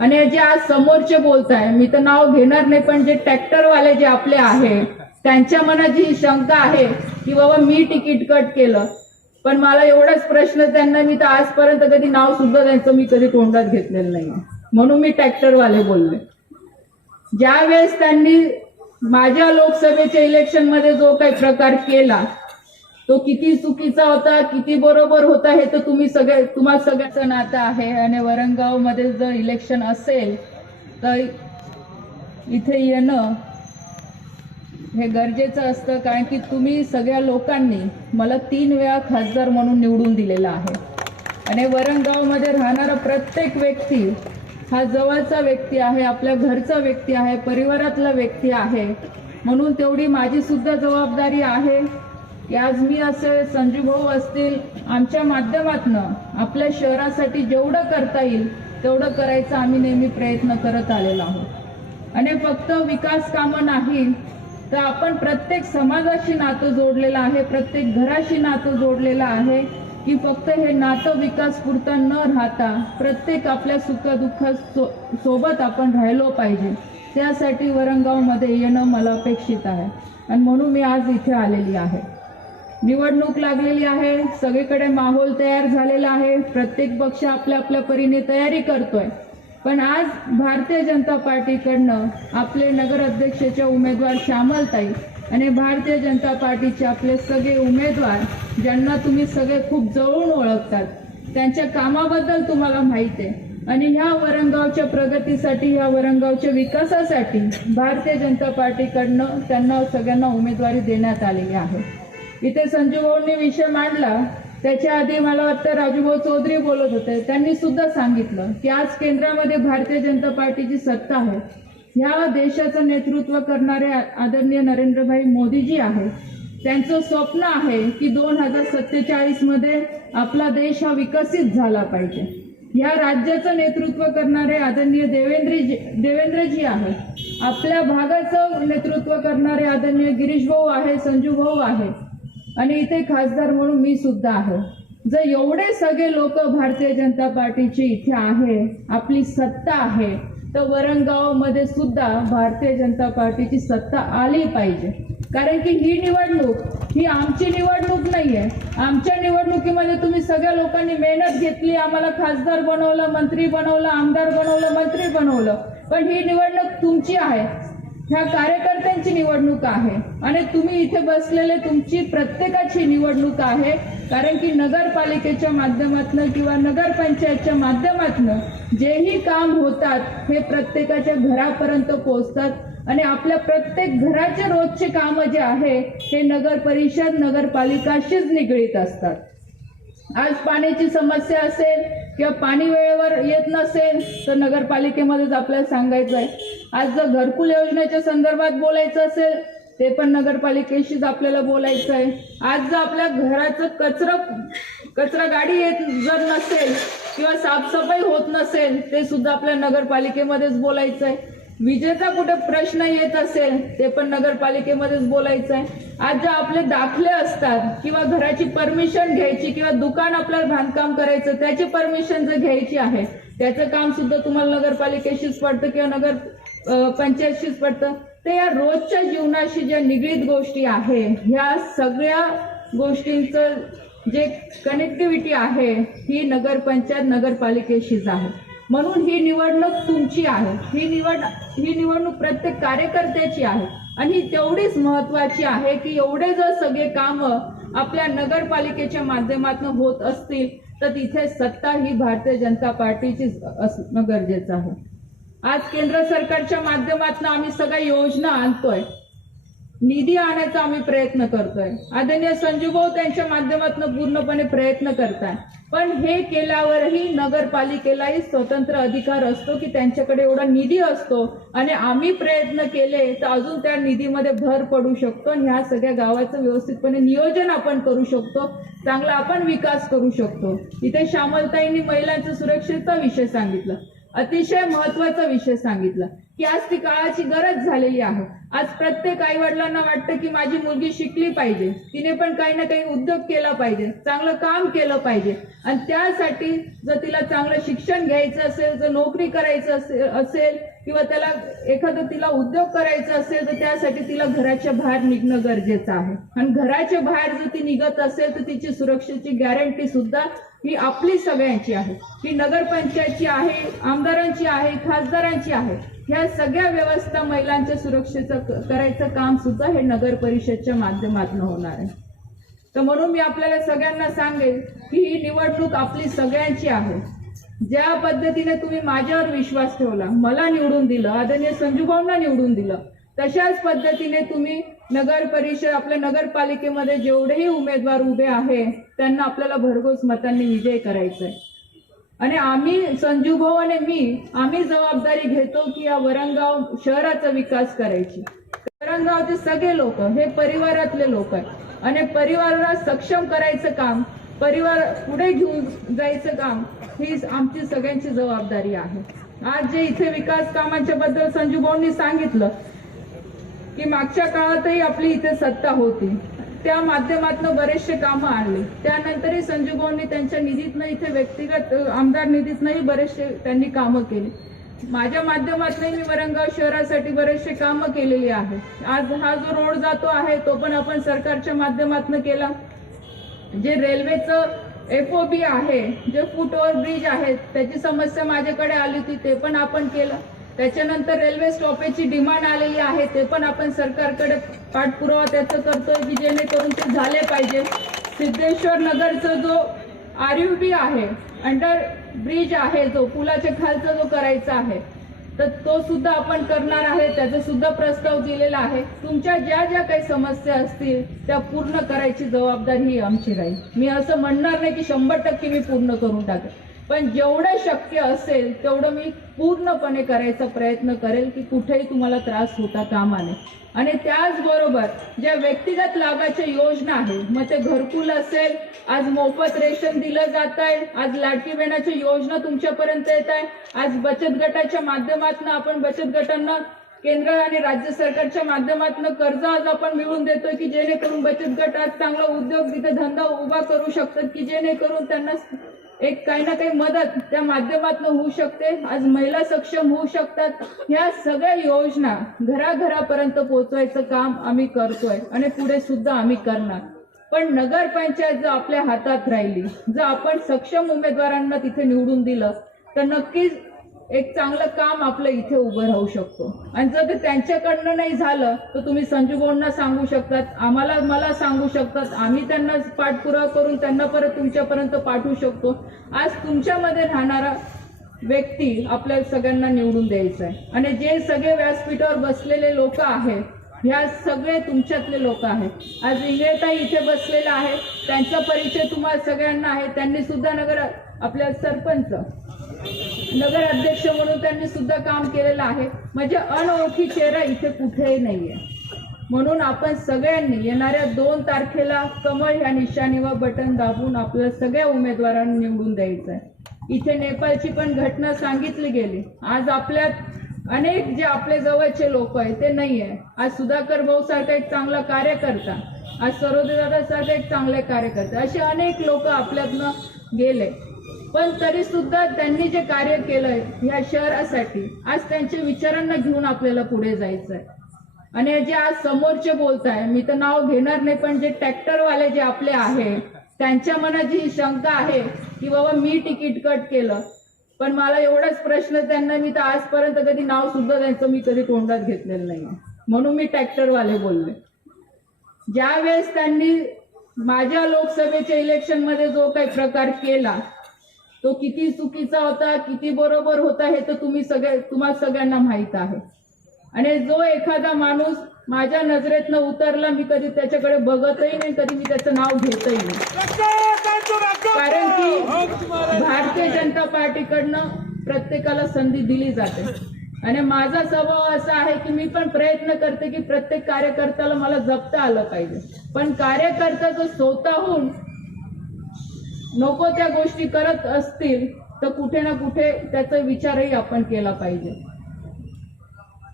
आणि जे आज समोरचे बोलताय, मी तर नाव घेणार नाही, पण जे ट्रॅक्टरवाले जे आपले आहे त्यांच्या मनात ही शंका आहे की बाबा मी तिकीट कट केलं, पण मला एवढाच प्रश्न त्यांना, मी तर आजपर्यंत कधी नाव सुद्धा त्यांचं मी कधी तोंडात घेतलेलं नाही, म्हणून मी ट्रॅक्टरवाले बोलले. ज्यावेळेस त्यांनी माझ्या लोकसभेच्या इलेक्शनमध्ये जो काही प्रकार केला तो किती चुकीचा होता, किती बरोबर होता, हे तर तुम्हा सगळ्याचं नातं आहे. आणि वरणगाव मध्ये जर इलेक्शन असेल तर इथे येणं हे गरजेचं असतं, कारण की तुम्ही सगळ्या लोकांनी मला 3 वेळा खासदार म्हणून निवडून दिलेला आहे. आणि वरणगावमध्ये राहणारा प्रत्येक व्यक्ती हा जवळचा व्यक्ती आहे, आपल्या घरचा व्यक्ती आहे, परिवारातला व्यक्ती आहे. म्हणून तेवढी माझी सुद्धा जबाबदारी आहे की आज मी असेल, संजू भाऊ असतील, आमच्या माध्यमातनं आपल्या शहरासाठी जेवढं करता येईल तेवढं करायचं आम्ही नेहमी प्रयत्न करत आलेलो आहोत. आणि फक्त विकास कामं नाही तर आपण प्रत्येक समाजाशी नातं जोडलेलं आहे, प्रत्येक घराशी नातं जोडलेलं आहे की फक्त हे नातं विकास पुरतं न राहता प्रत्येक आपल्या सुखदुःखात सोबत आपण राहिलो पाहिजे. त्यासाठी वरणगावमध्ये येणं मला अपेक्षित आहे आणि म्हणून मी आज इथे आलेली आहे. निवडणूक लागलेली आहे, सगळीकडे माहोल तयार झालेला आहे, प्रत्येक पक्ष आपल्या आपल्या परीने तयारी करतोय. पण आज भारतीय जनता पार्टीकडनं आपले नगर अध्यक्षाचे उमेदवार श्यामलताई आणि भारतीय जनता पार्टीचे आपले सगळे उमेदवार ज्यांना तुम्ही सगळे खूप जवळून ओळखतात, त्यांच्या कामाबद्दल तुम्हाला माहिती आहे. आणि ह्या वरणगावच्या प्रगतीसाठी, ह्या वरणगावच्या विकासासाठी भारतीय जनता पार्टीकडनं त्यांना सगळ्यांना उमेदवारी देण्यात आलेली आहे. इथे संजू भाऊंनी विषय मांडला, त्याच्या आधी मला वाटतं राजूभाऊ चौधरी बोलत होते, त्यांनी सुद्धा सांगितलं की आज केंद्रामध्ये भारतीय जनता पार्टीची सत्ता आहे. ह्या देशाचं नेतृत्व करणारे आदरणीय नरेंद्रभाई मोदीजी आहे. त्यांचं स्वप्न आहे की 2047 मध्ये आपला देश हा विकसित झाला पाहिजे. या राज्याचं नेतृत्व करणारे आदरणीय देवेंद्रजी आहे. आपल्या भागाचं नेतृत्व करणारे आदरणीय गिरीश भाऊ आहे, संजू भाऊ आहे आणि इथे खासदार म्हणून मी सुद्धा आहे. जर एवढे सगळे लोक भारतीय जनता पार्टीची इथे आहे, आपली सत्ता आहे, तर वरणगावमध्ये सुद्धा भारतीय जनता पार्टीची सत्ता आली पाहिजे. कारण की ही निवडणूक ही आमची निवडणूक नाहीये. आमच्या निवडणुकीमध्ये तुम्ही सगळ्या लोकांनी मेहनत घेतली, आम्हाला खासदार बनवलं, मंत्री बनवलं, आमदार बनवलं, मंत्री बनवलं, पण ही निवडणूक तुमची आहे, ह्या कार्यकर्त्यांची निवडणूक आहे आणि तुम्ही इथे बसलेले तुमची प्रत्येकाची निवडणूक आहे. कारण की नगरपालिकेच्या माध्यमातून किंवा नगरपंचायतच्या माध्यमातून जेही काम होतात हे प्रत्येकाच्या घरापर्यंत पोहोचतात आणि आपल्या प्रत्येक घराचे रोजचे काम जे आहे हे नगर परिषद, नगरपालिकाशीच निगडीत असतात. आज पाण्याची समस्या असेल किंवा पाणी वेळेवर येत नसेल तर नगरपालिकेमध्येच आपल्याला सांगायचं आहे. आज जर घरकुल योजनेच्या संदर्भात बोलायचं असेल ते पण नगरपालिकेशीच आपल्याला बोलायचं आहे. आज जर आपल्या घराचं कचरा गाडी येत जर नसेल किंवा साफसफाई होत नसेल ते सुद्धा आपल्या नगरपालिकेमध्येच बोलायचं आहे. विजेचा कुठे प्रश्न येत असेल ते पण नगरपालिकेमध्येच बोलायचं आहे. आज जर आपले दाखले असतात किंवा घराची परमिशन घ्यायची किंवा दुकान आपल्याला बांधकाम करायचं त्याची परमिशन जर घ्यायची आहे त्याचं काम सुद्धा तुम्हाला नगरपालिकेशीच पडतं किंवा नगर पंचायतशीच पडतं. तर या रोजच्या जीवनाशी ज्या निगडीत गोष्टी आहे ह्या सगळ्या गोष्टींचं जे कनेक्टिव्हिटी आहे ही नगरपंचायत नगरपालिकेशीच आहे. म्हणून ही निवडणूक तुमची आहे, ही निवडणूक प्रत्येक कार्यकर्त्याची आहे आणि ही तेवढीच महत्वाची आहे की एवढे जर सगळे कामं आपल्या नगरपालिकेच्या माध्यमातून होत असतील तर तिथे सत्ता ही भारतीय जनता पार्टीचीच असणं गरजेचं आहे. आज केंद्र सरकारच्या माध्यमातून आम्ही सगळ्या योजना आणतोय, निधी आणायचा आम्ही प्रयत्न करतोय. आदरणीय संजू भाऊ त्यांच्या माध्यमातून पूर्णपणे प्रयत्न करताय, पण हे केल्यावरही नगरपालिकेलाही स्वतंत्र अधिकार असतो की त्यांच्याकडे एवढा निधी असतो आणि आम्ही प्रयत्न केले तर अजून त्या निधीमध्ये भर पडू शकतो आणि ह्या सगळ्या गावाचं व्यवस्थितपणे नियोजन आपण करू शकतो, चांगला आपण विकास करू शकतो. इथे श्यामलताईंनी महिलांच्या सुरक्षेचा विषय सांगितला, अतिशय महत्वाचा विषय सांगितला की आज ती काळाची गरज झालेली आहे। आज प्रत्येक आई वडिलांना वाटतं की माझी मुलगी शिकली पाहिजे, तिने पण काही ना काही उद्योग केला पाहिजे, चांगलं काम केलं पाहिजे, आणि त्यासाठी जर तिला चांगलं शिक्षण घ्यायचं असेल, जर नोकरी करायचं असेल किंवा त्याला एखादं तिला उद्योग करायचा असेल, तर त्यासाठी तिला घराच्या बाहेर निघणं गरजेचं आहे। आणि घराच्या बाहेर जर ती निघत असेल तर तिची सुरक्षेची गॅरंटी सुद्धा ही आपली सगळ्यांची आहे, ही नगरपंचायतची आहे, आमदारांची आहे, खासदारांची आहे। ह्या सगळ्या व्यवस्था महिलांच्या सुरक्षेचं करायचं काम सुद्धा हे नगर परिषदच्या माध्यमातून होणार आहे। तर म्हणून मी आपल्याला सगळ्यांना सांगेन की ही निवडणूक आपली सगळ्यांची आहे। ज्या पद्धतीने तुम्ही माझ्यावर विश्वास ठेवला, मला निवडून दिलं, आदरणीय संजूभाऊंना निवडून दिलं, तशाच पद्धतीने तुम्ही नगर परिषद आपल्या नगरपालिकेमध्ये जेवढेही उमेदवार उभे आहे त्यांना आपल्याला भरघोस मतांनी विजय करायचा आहे। आणि आम्ही संजूभाऊ आणि आम्ही जबाबदारी घेतो की या वरणगाव शहराचा विकास करायची। वरणगावचे सगळे लोक हे परिवारातले लोक आहेत आणि परिवाराला सक्षम करायचं काम, परिवार पुढे घेऊन जायचं काम ही आमची सगळ्यांची जबाबदारी आहे। आज जे इथे विकास कामांच्या बद्दल संजूभाऊंनी सांगितलं की मागच्या काळातही आपली इथे सत्ता होती, त्या माध्यमातून बरेचसे कामं आणली, त्यानंतरही संजूभाऊंनी त्यांच्या निधीतनं इथे व्यक्तिगत आमदार निधीतनंही बरेचसे त्यांनी कामं केली। माझ्या माध्यमातूनही मी वरणगाव शहरासाठी बरेचसे कामं केलेली आहे। आज हा जो रोड जातो आहे तो पण आपण सरकारच्या माध्यमातून केला। जे रेल्वेचं FOB आहे, जे फूट ओव्हर ब्रिज आहेत, त्याची समस्या माझ्याकडे आली होती, ते पण आपण केलं। त्याच्यानंतर रेल्वे स्टॉपेजची डिमांड आलेली आहे, ते पण आपण सरकारकडे पाठपुरावा त्याचं करतोय की जेणेकरून ते झाले पाहिजे। सिद्धेश्वर नगरचा जो RUB आहे, अंडर ब्रिज आहे, जो पुलाच्या खालचा जो करायचा आहे, तर तो सुद्धा आपण करणार आहे, त्याचा सुद्धा प्रस्ताव दिलेला आहे। तुमच्या ज्या ज्या काही समस्या असतील त्या पूर्ण करायची जबाबदारी ही आमची राहील। मी असं म्हणणार नाही की 100% मी पूर्ण करून टाकेल, पण जेवढं शक्य असेल तेवढं मी पूर्णपणे करायचा प्रयत्न करेल की कुठेही तुम्हाला त्रास होता कामा नये। आणि त्याचबरोबर ज्या व्यक्तिगत लाभाच्या योजना आहेत, मग ते घरकुल असेल, आज मोफत रेशन दिलं जात आहे, आज लाडकी बहिणाच्या योजना तुमच्यापर्यंत येत आहे, आज बचत गटाच्या माध्यमातून आपण बचत गटांना केंद्र आणि राज्य सरकारच्या माध्यमातून कर्ज आज आपण मिळवून देतोय की जेणेकरून बचत गट आज चांगला उद्योग तिथे धंदा उभा करू शकतात, की जेणेकरून त्यांना एक काही ना काही मदत त्या माध्यमातून होऊ शकते, आज महिला सक्षम होऊ शकतात। या सगळ्या योजना घराघरापर्यंत पोहोचवायचं काम आम्ही करतोय आणि पुढे सुद्धा आम्ही करणार। पण नगरपंचायत जर आपल्या हातात राहिली, जर आपण सक्षम उमेदवारांना तिथे निवडून दिलं तर नक्कीच एक चांगलं काम आपलं इथे उभं राहू शकतो। आणि जर ते त्यांच्याकडनं नाही झालं तर तुम्ही संजूभाऊंना सांगू शकतात, मला सांगू शकतात, आम्ही त्यांना पाठपुरावा करून त्यांना परत तुमच्यापर्यंत पाठवू शकतो। आज तुमच्यामध्ये राहणारा व्यक्ती आपल्या सगळ्यांना निवडून द्यायचा आहे। आणि जे सगळे व्यासपीठावर बसलेले लोक आहेत, ह्या सगळे तुमच्यातले लोक आहेत। आज इंगळेताई इथे बसलेला आहे, त्यांचा परिचय तुम्हाला सगळ्यांना आहे, त्यांनी सुद्धा आपल्या सरपंच नगर अध्यक्ष म्हणून त्यांनी सुद्धा काम केलेलं आहे। म्हणजे अनोळखी चेहरा इथे कुठेही नाहीये। म्हणून आपण सगळ्यांनी येणाऱ्या 2 तारखेला कमळ ह्या निशाणीवर बटन दाबून आपल्या सगळ्या उमेदवारांना निवडून द्यायचं आहे। इथे नेपाळची पण घटना सांगितली गेली, आज आपल्यात अनेक जे आपले जवळचे लोक आहेत ते नाहीये। आज सुधाकर भाऊ सारखा एक चांगला कार्यकर्ता, आज सरोदे दादा सारखा एक चांगले कार्यकर्ता, असे अनेक लोक आपल्यातनं गेले, पण तरी सुद्धा त्यांनी जे कार्य केलंय ह्या शहरासाठी, आज त्यांच्या विचारांना घेऊन आपल्याला पुढे जायचंय। आणि जे आज समोरचे बोलताय, मी तर नाव घेणार नाही, पण जे ट्रॅक्टरवाले जे आपले आहे त्यांच्या मनात जी शंका आहे की बाबा मी तिकीट कट केलं, पण मला एवढाच प्रश्न त्यांना, मी तर आजपर्यंत कधी नाव सुद्धा त्यांचं मी कधी तोंडात घेतलेलं नाही, म्हणून मी ट्रॅक्टरवाले बोलले। ज्या वेळेस त्यांनी माझ्या लोकसभेच्या इलेक्शन मध्ये जो काही प्रकार केला तो किती चुकीचा होता, किती बरोबर होता हे तर तुम्हाला सगळ्यांना माहित आहे। आणि जो एखादा माणूस माझ्या नजरेतनं उतरला, मी कधी त्याच्याकडे बघतही नाही, कधी मी त्याचं नाव घेतही नाही, कारण की भारतीय जनता पार्टीकडनं प्रत्येकाला संधी दिली जाते। आणि माझा स्वभाव असा आहे की मी पण प्रयत्न करते की प्रत्येक कार्यकर्त्याला मला जपता आलं पाहिजे, पण कार्यकर्ता जो स्वतःहून नको त्या गोष्टी करत असतील तर कुठे ना कुठे त्याचा विचारही आपण केला पाहिजे।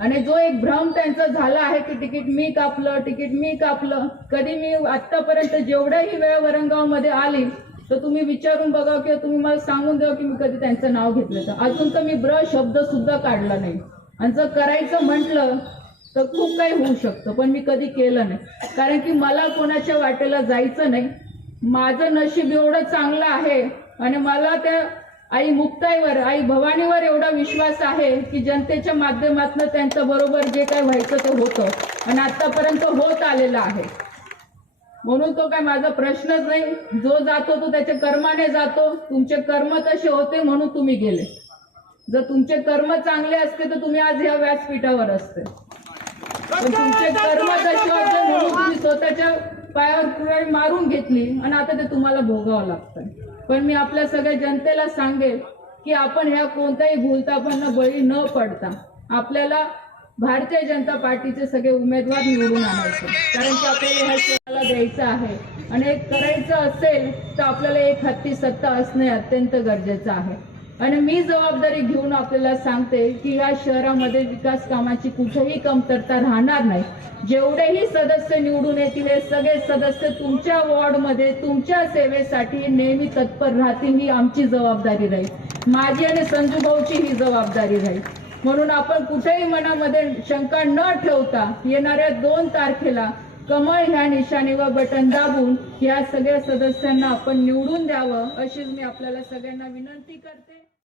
आणि जो एक भ्रम त्यांचा झाला आहे की तिकीट मी कापलं, कधी मी आतापर्यंत जेवढ्याही वेळा वरणगावमध्ये आली तर तुम्ही विचारून बघा किंवा तुम्ही मला सांगून द्या की मी कधी त्यांचं नाव घेतलं. तर अजून तर मी शब्द सुद्धा काढला नाही. आणि जर करायचं म्हटलं तर खूप काही होऊ शकतं, पण मी कधी केलं नाही. कारण की मला कोणाच्या वाटेला जायचं नाही. माझं नशीब एवढं चांगलं आहे आणि मला त्या आई मुक्ताईवर, आई भवानीवर एवढा विश्वास आहे की जनतेच्या माध्यमातून त्यांच्या बरोबर जे काही व्हायचं ते होतं आणि आतापर्यंत होत आलेलं आहे. म्हणून तो काय माझा प्रश्नच नाही. जो जातो तो त्याच्या कर्माने जातो. तुमचे कर्म तसे होते म्हणून तुम्ही गेले. जर तुमचे कर्म चांगले असते तर तुम्ही आज ह्या व्यासपीठावर असते. पण तुमचे कर्म तसे होते म्हणून तुम्ही स्वतःच्या पायावर कुऱ्हाडी मारून घेतली आणि आता ते तुम्हाला भोगावं लागतं. पण मी आपल्या सगळ्या जनतेला सांगेल की आपण ह्या कोणत्याही भूलथापांना बळी न पडता आपल्याला भारतीय जनता पार्टीचे सगळे उमेदवार निवडून आणायचे. कारण की आपल्याला ह्या शहराला द्यायचं आहे आणि हे करायचं असेल तर आपल्याला एक हाती सत्ता असणे अत्यंत गरजेचं आहे. आणि मी जबाबदारी घेऊन आपल्याला सांगते की या शहरामध्ये विकास कामाची कुठेही कमतरता राहणार नाही. जेवढेही सदस्य निवडून येतील हे सगळे सदस्य तुमच्या वॉर्डमध्ये तुमच्या सेवेसाठी नेहमी तत्पर राहतील. ही आमची जबाबदारी राहील, माझी आणि संजू भाऊची ही जबाबदारी राहील. म्हणून आपण कुठेही मनामध्ये शंका न ठेवता येणाऱ्या 2 तारखेला कमळ ह्या निशाणीवर बटन दाबून या सगळ्या सदस्यांना आपण निवडून द्यावं अशीच मी आपल्याला सगळ्यांना विनंती करते.